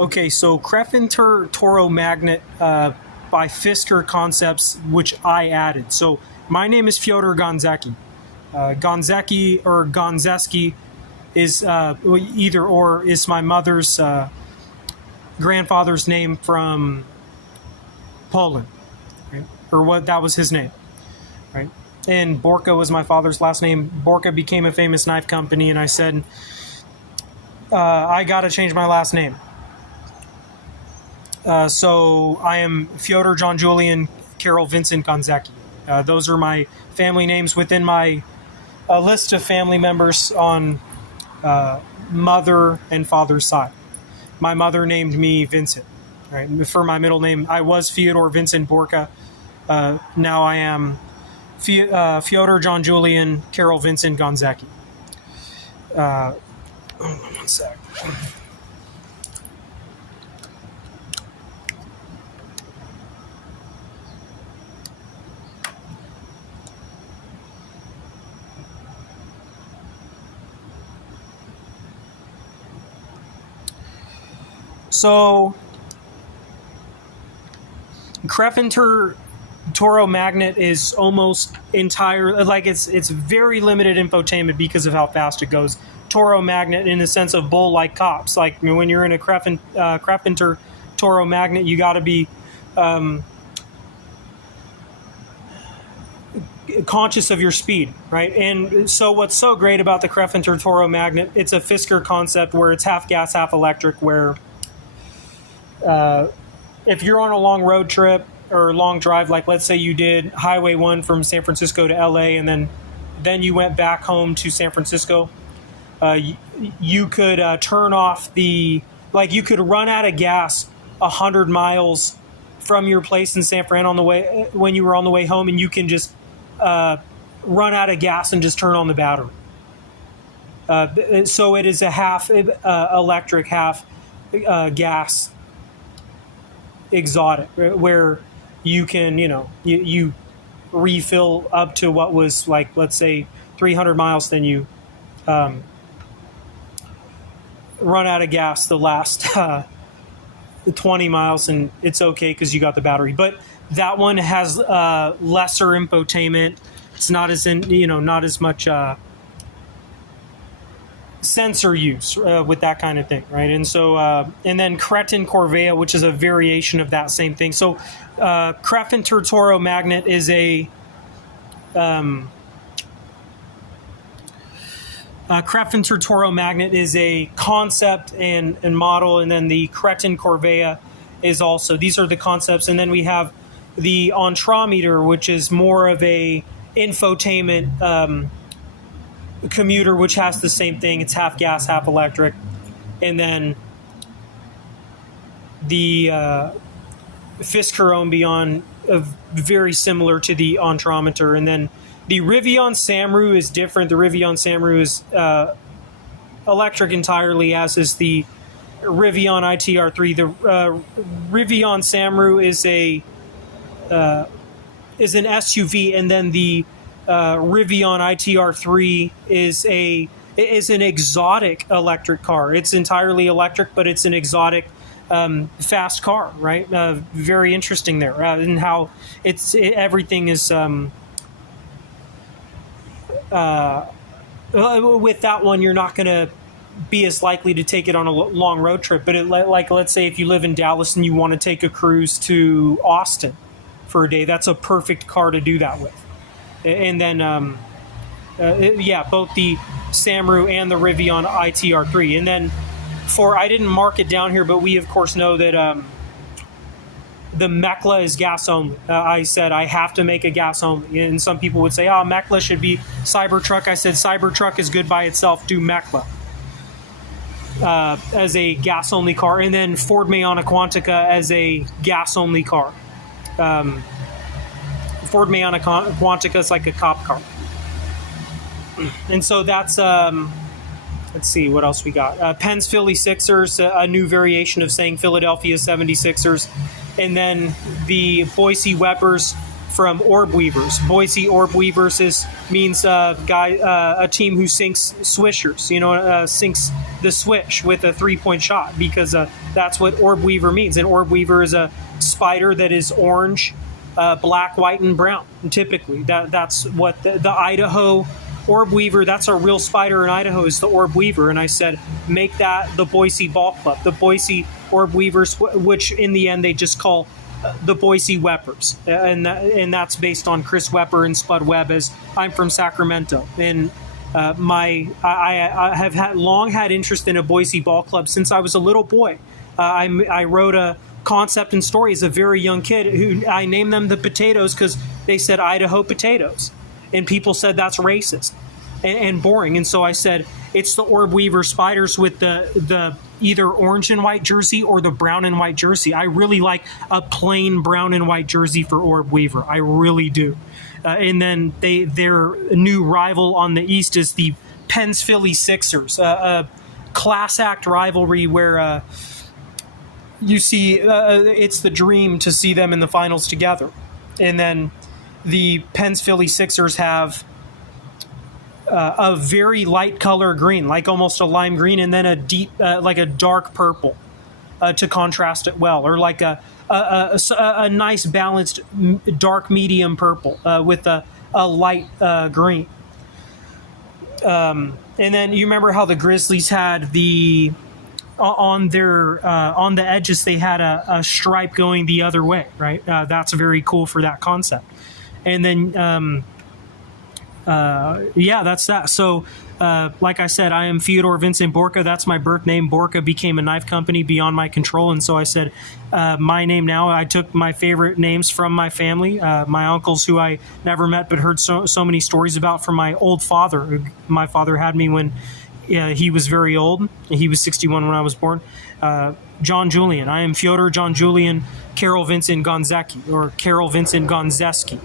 Okay, so Creffenter Toromagnet by Fisker Concepts, which I added. So my name is Fyodor Gonzeki. Gonzeki or Gonzeski is either or is my mother's grandfather's name from Poland, right? Or what that was his name, right? And Borka was my father's last name. Borka became a famous knife company, and I said, I got to change my last name. So I am Fyodor John Julian Carol Vincent Gonzeki. Those are my family names within my list of family members on mother and father's side. My mother named me Vincent, right? For my middle name, I was Fyodor Vincent Borka. Now I am Fyodor John Julian Carol Vincent Gonzeki. Hold on one sec. So, Creffenter Toromagnet is almost entire, like it's very limited infotainment because of how fast it goes. Toromagnet in the sense of bull-like cops. Like when you're in a Creffenter Toromagnet, you got to be conscious of your speed, right? And so what's so great about the Creffenter Toromagnet, it's a Fisker concept where it's half gas, half electric, where if you're on a long road trip or long drive, like let's say you did Highway 1 from San Francisco to LA, and then you went back home to San Francisco, you could turn off you could run out of gas 100 miles from your place in San Fran when you were on the way home, and you can just run out of gas and just turn on the battery. So it is a half electric, half gas exotic, where you can, you refill up to what was like, let's say 300 miles, then you run out of gas the last 20 miles, and it's okay because you got the battery. But that one has lesser infotainment. It's not as not as much sensor use with that kind of thing, right? And so, and then Creffenter Corvea, which is a variation of that same thing. So, Creffenter Toromagnet is a Creffenter Toromagnet is a concept and model, and then the Creffenter Corvea is also. These are the concepts, and then we have the Ontrometer, which is more of a infotainment commuter, which has the same thing. It's half gas, half electric. And then the Fisker Ombion, very similar to the Ontrometer. And then the Rivian Samru is different. The Rivian Samru is electric entirely, as is the Rivian ITR3. The Rivian Samru is an SUV, and then the Rivian ITR3 is an exotic electric car. It's entirely electric, but it's an exotic fast car, right? Very interesting there, and how everything is. With that one, you're not going to be as likely to take it on a long road trip. But let's say if you live in Dallas and you want to take a cruise to Austin for a day, that's a perfect car to do that with. And then, both the Samru and the Rivian ITR3. And then I didn't mark it down here, but we of course know that the Mekla is gas only. I said I have to make a gas only. And some people would say, Mekla should be Cybertruck. I said Cybertruck is good by itself. Do Mekla as a gas only car. And then Ford Mayana Quantica as a gas only car. Ford Mayana Quantica is like a cop car. And so that's, let's see, what else we got? Penn's Philly Sixers, a new variation of saying Philadelphia 76ers. And then the Boise Weppers from orb weavers. Boise orb weavers means a team who sinks swishers, sinks the swish with a 3-point shot, because that's what orb weaver means. An orb weaver is a spider that is orange, black, white, and brown. And typically, that's what the Idaho orb weaver, that's a real spider in Idaho, is the orb weaver. And I said, make that the Boise Ball Club, the Boise orb weavers, which in the end they just call the Boise Weppers, and that's based on Chris Wepper and Spud Webb, as I'm from Sacramento. And I have long had interest in a Boise Ball Club since I was a little boy. I wrote a concept and story as a very young kid, who I named them the Potatoes because they said Idaho potatoes, and people said that's racist and boring. And so I said it's the orb weaver spiders with the either orange and white jersey or the brown and white jersey. I really like a plain brown and white jersey for orb weaver. I really do. And then their new rival on the East is the Penn's Philly Sixers, a class act rivalry where you see it's the dream to see them in the finals together. And then the Penn's Philly Sixers have a very light color green, like almost a lime green, and then a deep, like a dark purple to contrast it well, or like a nice balanced dark medium purple with a light green. And then you remember how the Grizzlies had on the edges they had a stripe going the other way, right? That's very cool for that concept. And then that's that. So, like I said, I am Fyodor Vincent Borka. That's my birth name. Borka became a knife company beyond my control. And so I said, my name now, I took my favorite names from my family, my uncles who I never met, but heard so many stories about from my old father. My father had me when he was very old. He was 61 when I was born. John Julian. I am Fyodor John Julian Carol Vincent Gonzecki, or Carol Vincent Gonzeski.